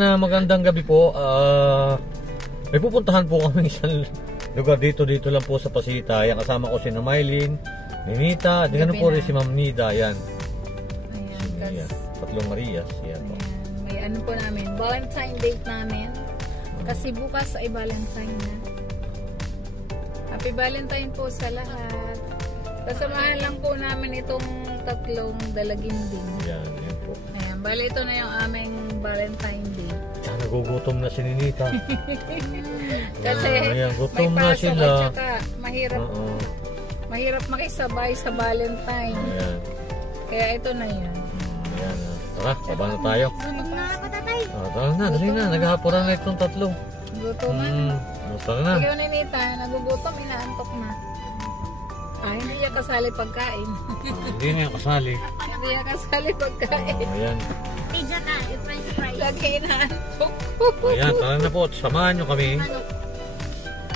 na magandang gabi po. May pupuntahan po kami isang lugar dito lang po sa Pasita. Yan, kasama ko si Maylin, Ninita, di ano po rin si Ma'am Nida. Yan. Ayan, Tatlong Marias. Yan po. May ano po namin, Valentine date namin. Kasi bukas ay Valentine na. Happy Valentine po sa lahat. Kasamahan lang po namin itong tatlong dalaginding. Yan, yan po. Ayan, bali ito na yung aming Valentine Day. Nagugutom na si Ninita. Kasi ayan, gutom may na pasok sila. at saka mahirap makisabay sa Valentine. Ayan. Kaya ito na yan. Ayan. Tara, baba na tayo. Tara na, dali na. Naghahapuran na itong tatlo. Gutom na. Tara na. Ikaw, Ninita, nagugutom, inaantok na. Hindi niya kasali pagkain. Hindi na yan kasali. Hindi niya kasali pagkain. Ayan. Pizza ka, french fries. Lagi inaantok. Ayan, tara na po. Samahan nyo kami.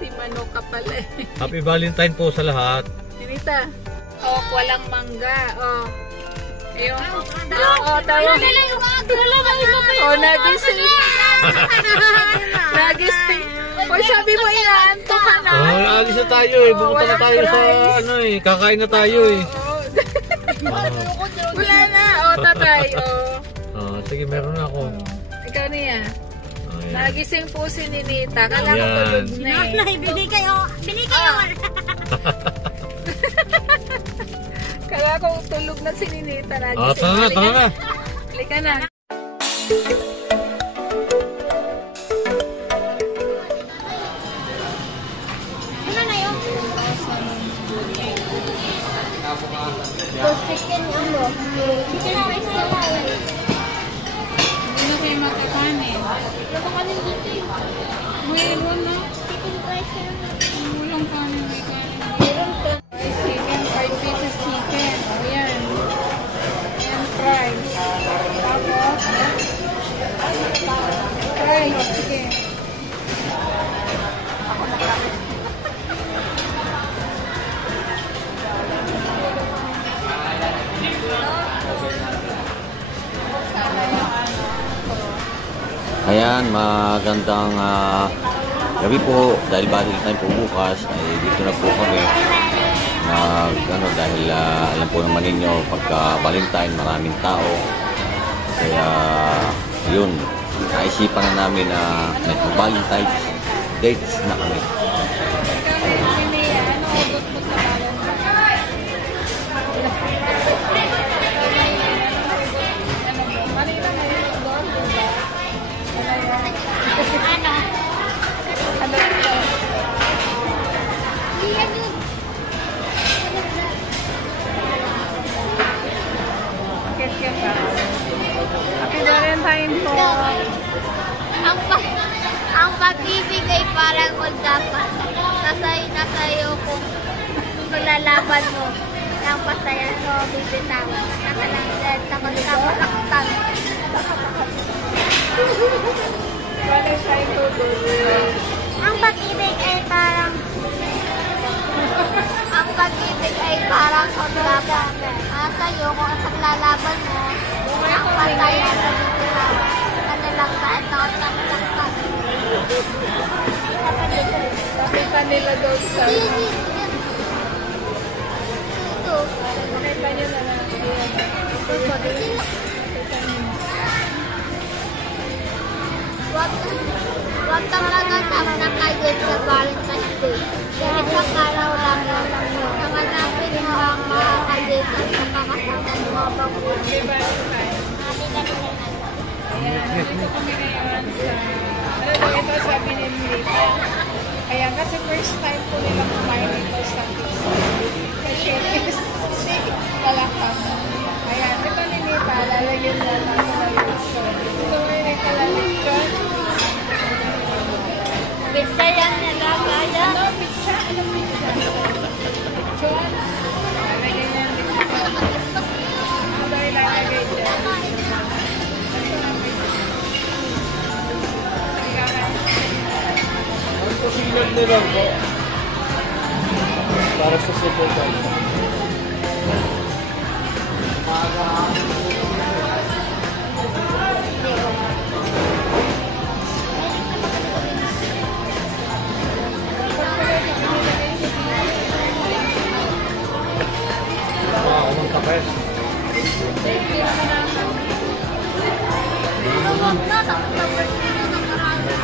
Si Manok ka pala eh. Happy Valentine po sa lahat. Ninita, walang mangga. Ayun. Tayo. Nagising. Nagising. Sabi mo inaantok ka na. Alis na tayo eh. Pupunta na tayo sa kakain na tayo eh. Wala na. Tatay. Sige, meron na ako. Ikaw niya. Nagising po si Ninita. Kala ko tulog na eh. Bili kayo. Kala ko tulog na si Ninita. Nagising. Tara na. Halika na. Chicken ano? Chicken rice na lang. Hindi na kayo makakanin. Nakakanin dito eh. Mayroon na. Chicken rice na lang. Walang kanin, may kanin. Meron ka. Chicken, 5 pieces chicken. Ayan. Ayan, fries. Tapos, fries. Sige. Ayan, magandang gabi po. Dahil Valentine po bukas, ay dito na po kami. Dahil alam po naman ninyo, pagka Valentine, maraming tao. Kaya, yun, naisipan na namin na may Valentine dates na kami. Happy Valentine po. Ang pag-ibig ay parang magdapat. Nasayo kung malalaban mo. Ang pasaya mo, bibitawan. Nakalanggan, takot-takot-takot. Valentine po. Ang pag-ibig ay parang maglaban. Sa'yo, kung ang paglalaban mo, ang pasaya mo, bibitawan. Nakalanggan, takot-takot-takot. Nakita nila doon sa... Ito. Nakita nyo na lang. Huwag kang magatap na kayo sa Valentine's Day. Dahil sa araw lang yun, namanapin mo ang makakalit at makakasanan mo ang Happy Valentine. Ayan, nandito kami ngayon sa... ito sabi ni Ninita. Ayan, kasi first time po nila kumain ito sa pizza. Kasi kalakang. Ayan, ito ni Ninita, lalagyan na lang sa lotion. So, Ninita, lalagyan. pizza yan nila, kaya. Ano pizza? Anong pizza? Lechon? Lalagyan yan dito. Ano daw ilalagay dyan? Susunod nila po para sa super bowl. na, tapos na birthday na, nakarami.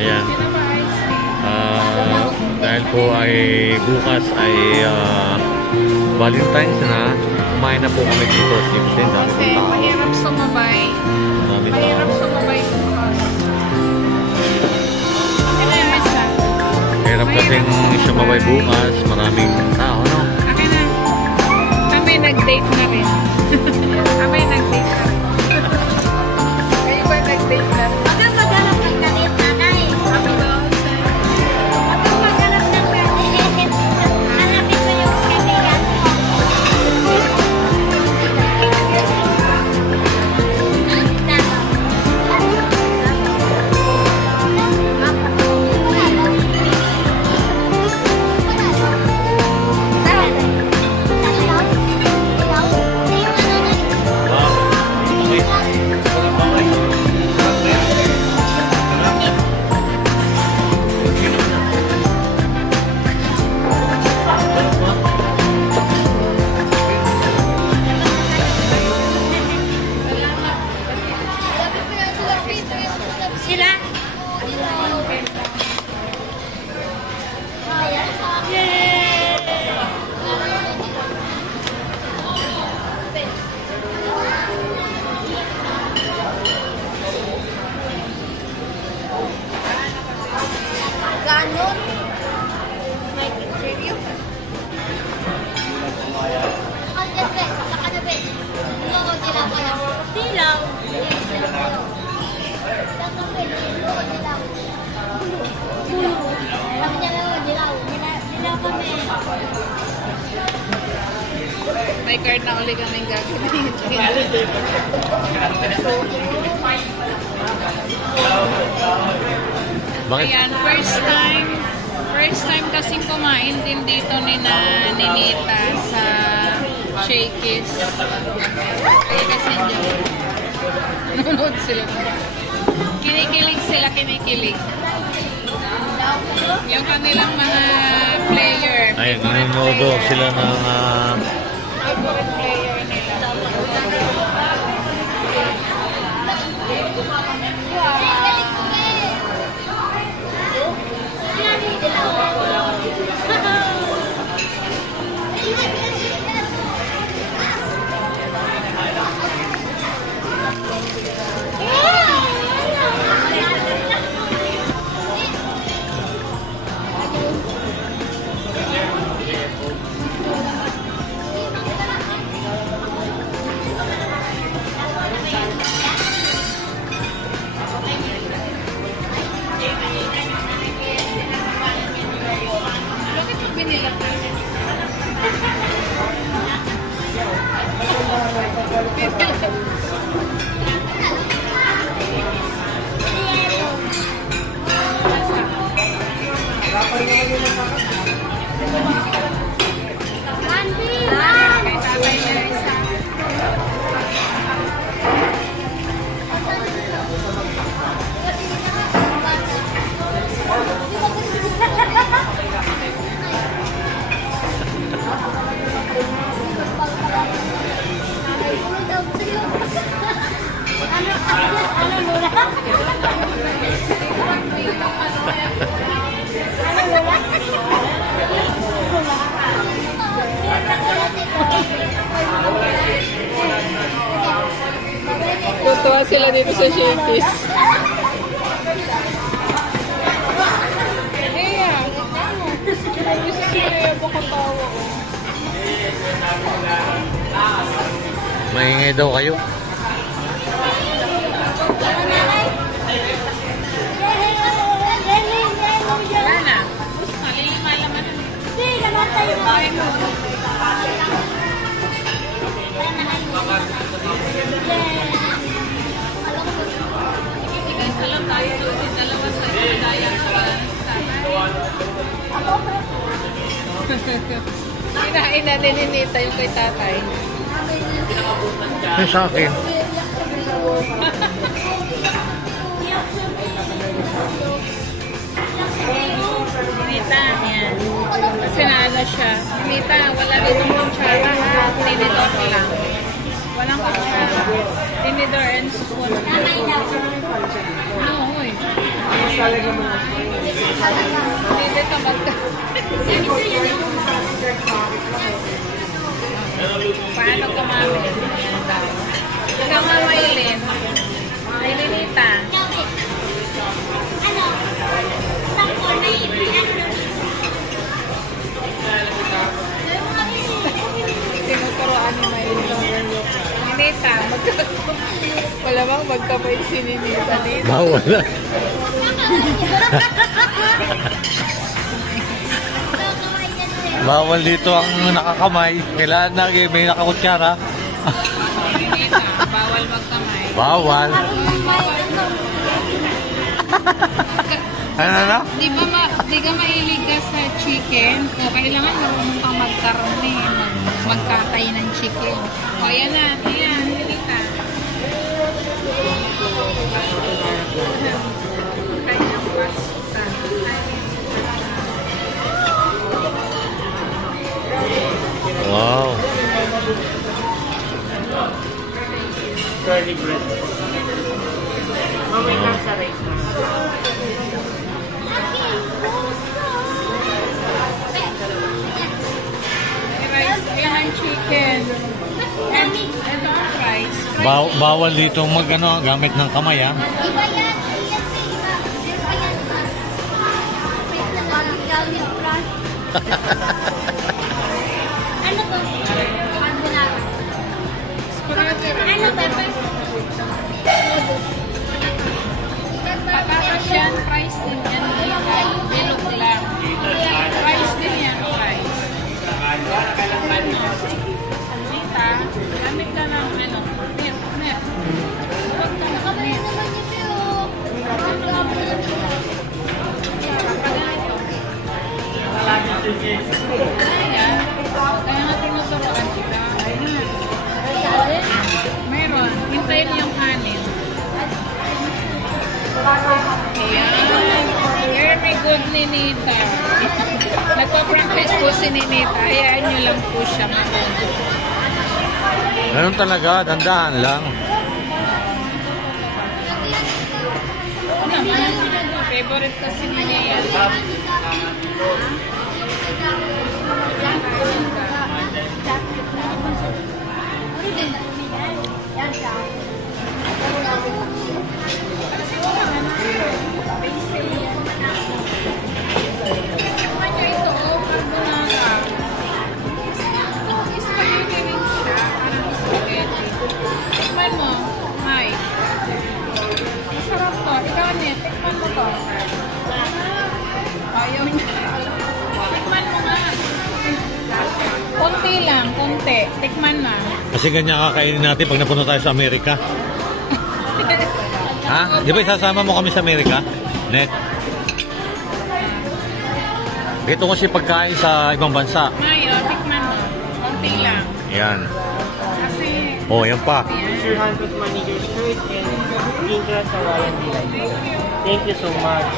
Ayan. Dahil po ay bukas ay Valentine's na, kumain na po kami dito. Kasi mahirap sumabay. Mahirap sumabay bukas. Mahirap kasing sumabay bukas. Maraming tao, no? Akin na. Kami nag-date na rin. Kami nag-date na rin. Kayo ba nag-date na rin? Huwag maghanap ng galit, nanay. Happy Valentine's. Huwag maghanap ng galit. Hanapin ko yung kaibigan ko. Sila? Ganon? May review? Dilaw. May card na ulit kaming gagawin. Bakit? Ayan, first time kasing kumain din dito ni Ninita sa Shakey's. Kaya kasi dyan. Nanonood sila. Kinikilig. Yung kanilang mga player. Ay, nanonood sila ng Favorite player nila. Bakit mo binila ka? Tutuwa sila dito sa Shakey's. maingay daw kayo. Salam tayo, dalawa sa daya. Kinain na ni Ninita yung kay tatay. Yung sa akin. Ninita, yan. Kasi naano siya. Ninita, wala dito kutsara ha. Tinidor ko lang. Walang kutsara. Tinidor and spoon. No, hoy. Hindi ka magka. Paano kumain? Kamamailin. Ay, Ninita. Tinuturoan ni Maylin. Ninita, wala bang magkamay si Ninita dito? Bawal na. Bawal dito ang nakakamay. Kailangan na may nakakutsara. Ninita, bawal magkamay. Bawal. Ano na? Di ka mahilig ka sa chicken? O kailangan marunong kang magkarne, magkatay ng chicken. O yan na, ayan, Ninita. Kanyang pasta. Wow. Curly bread. Mamay lang sa rice na. Yan ang chicken. And ito ang rice. Bawal dito gamit ng kamay ha. Iba yan. Ano to? Ano pepper? Patatas yan, rice din yan. Bilog lang. Rice din yan, rice. Nita, gamit ka ng net. Huwag ka ng net. Kaya nga tinuturoan kita. Meron. Hintayin yung kanin. Ayan. Very good ni Nita. Nagpa-practice po si Ninita. Hayaan nyo lang po siya. Ganun talaga, dandahan lang. Favorite kasi niya yan. Tikman mo, Mai. Masarap to. Ikaw niya, tikman mo to. Ayaw niya. Tikman mo nga. Konti lang, konti. Tikman na. Kasi ganyan kakainin natin pag napunta tayo sa Amerika. Ha? Di ba isasama mo kami sa Amerika? Net? Dito kasi pagkain sa ibang bansa. Mai, tikman mo. Konti lang. Yan. Kasi... Oh, yan pa. Sir Hantos Manager's Choice and Gingra sa Wayan Bilay. Thank you so much.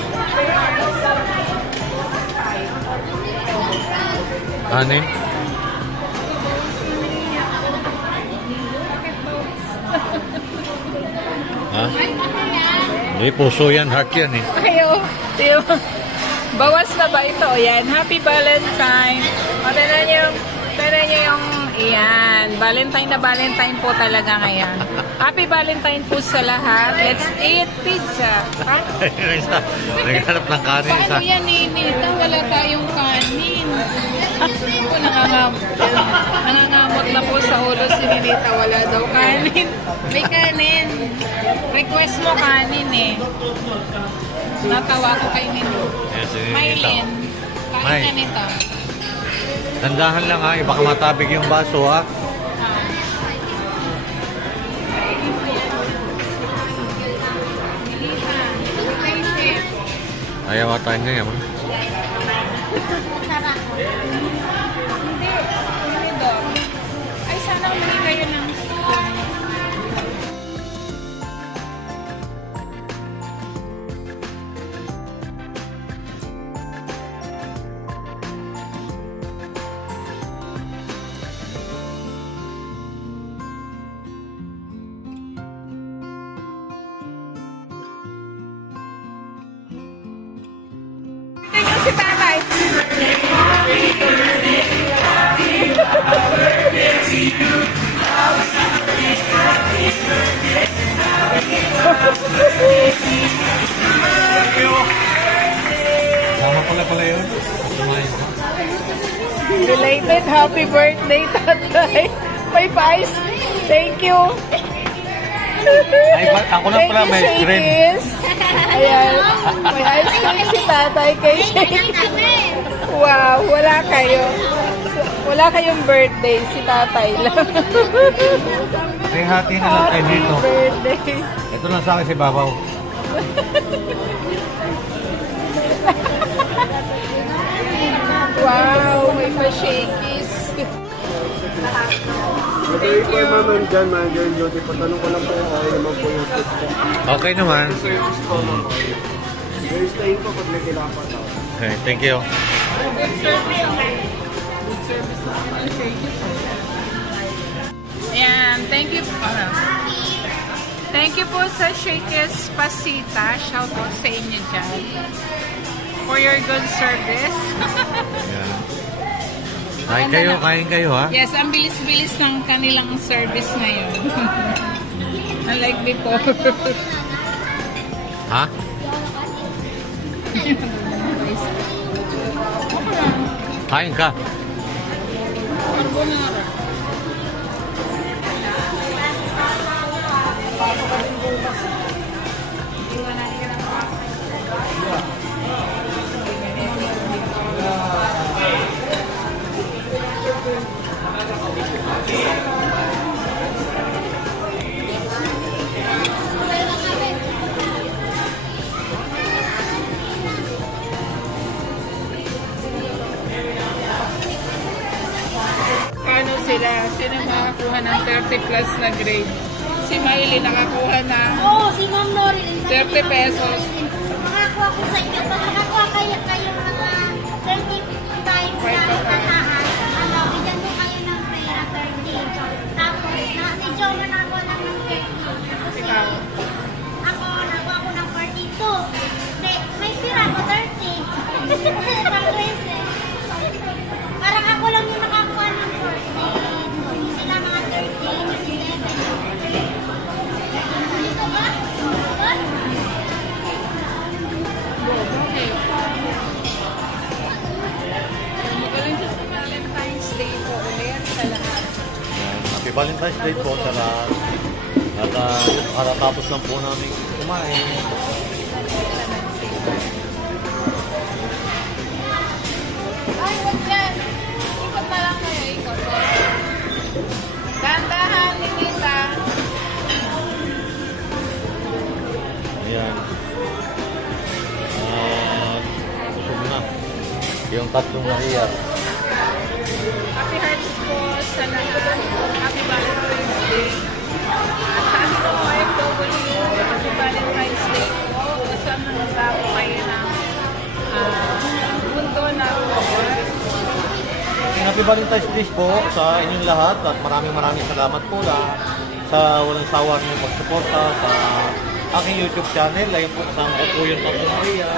Ano eh? Ha? Hindi, puso yan, heart yan eh. Ayaw. Bawas na ba ito? Yan. Happy Valentine. O, tignan nyo yung, yan. Valentine na Valentine po talaga ngayon. Happy Valentine po sa lahat. Let's eat pizza. Naghanap ng kanin isa. Paano yan, Ninita? Wala tayong kanin. Ako, nangangamot na po sa ulo si Ninita. Wala daw kanin. May kanin. Request mo kanin eh. Natawa ko kay Ninita. Yes, Maylin, kain ka nito. Tandahan lang ha, baka matabig yung baso ha. Ayaw tayo niya yaman. Sarap. si tatay. Sama pala yun. Tumayin ka. Belated happy birthday, tatay. May pies. Thank you. Ay, ako na pala may ice cream. Ayan. May ice cream si tatay kay Shakey. Wow, wala kayo. Wala kayong birthday, si tatay lang. May hati na lang kayo dito. Birthday. Ito lang sa akin si Babaw. Wow, may pa-shakies. Thank you. Ma'am, dyan, manager Jody. Patanong ko lang po, okay naman po yung tip po. Okay naman. Service po, ma'am. There's time po pag may kailangan pa tao. Okay, thank you. Good service, okay. Good service naman ang shakies. Ayan, thank you. Thank you po sa Shakies Pasita. Shout out sa inyo dyan. For your good service. Yeah. Kain kayo ha? Yes, ang bilis-bilis ng kanilang service ngayon. Unlike before. Ha? Kain ka. Carbonara. Paano sila? Sino makakuha ng 30 plus na grade? Si Miley nakakuha ng Oo, si Ma'am Nori. 30 pesos. Makakuha ko sa inyo. Pag makakuha kayo mga 30 times na tataan, bigyan mo kayo ng pera 30. Tapos, si Joe na nakuha lang ng 30. Tapos Ikaw? ako, nakuha ko ng 42. May pira ko 30. Parang ako lang yung nakakuha ng 40. Sila mga 30, 11. Dito ba? Magaling sa Valentine's Day po ulit sa lahat. Happy Valentine's Day po sa lahat. At karatapos lang po namin kumain. Ay, wag yan. Ikot na lang kayo, ikot. Dandahan, Ninita. Ayan. Busog na. Yung tatlong Maria. Happy hearts po sa lahat. Happy Valentine's Day. At sa ating mga OFW, Happy Valentine's Day po. Isang nangyari kayo ng mundo na Happy Valentine's Day po sa inyong lahat at maraming salamat po sa walang sawa niyo pagsuporta sa aking YouTube channel. Ayun po kasama ko po yung Tatlong Maria.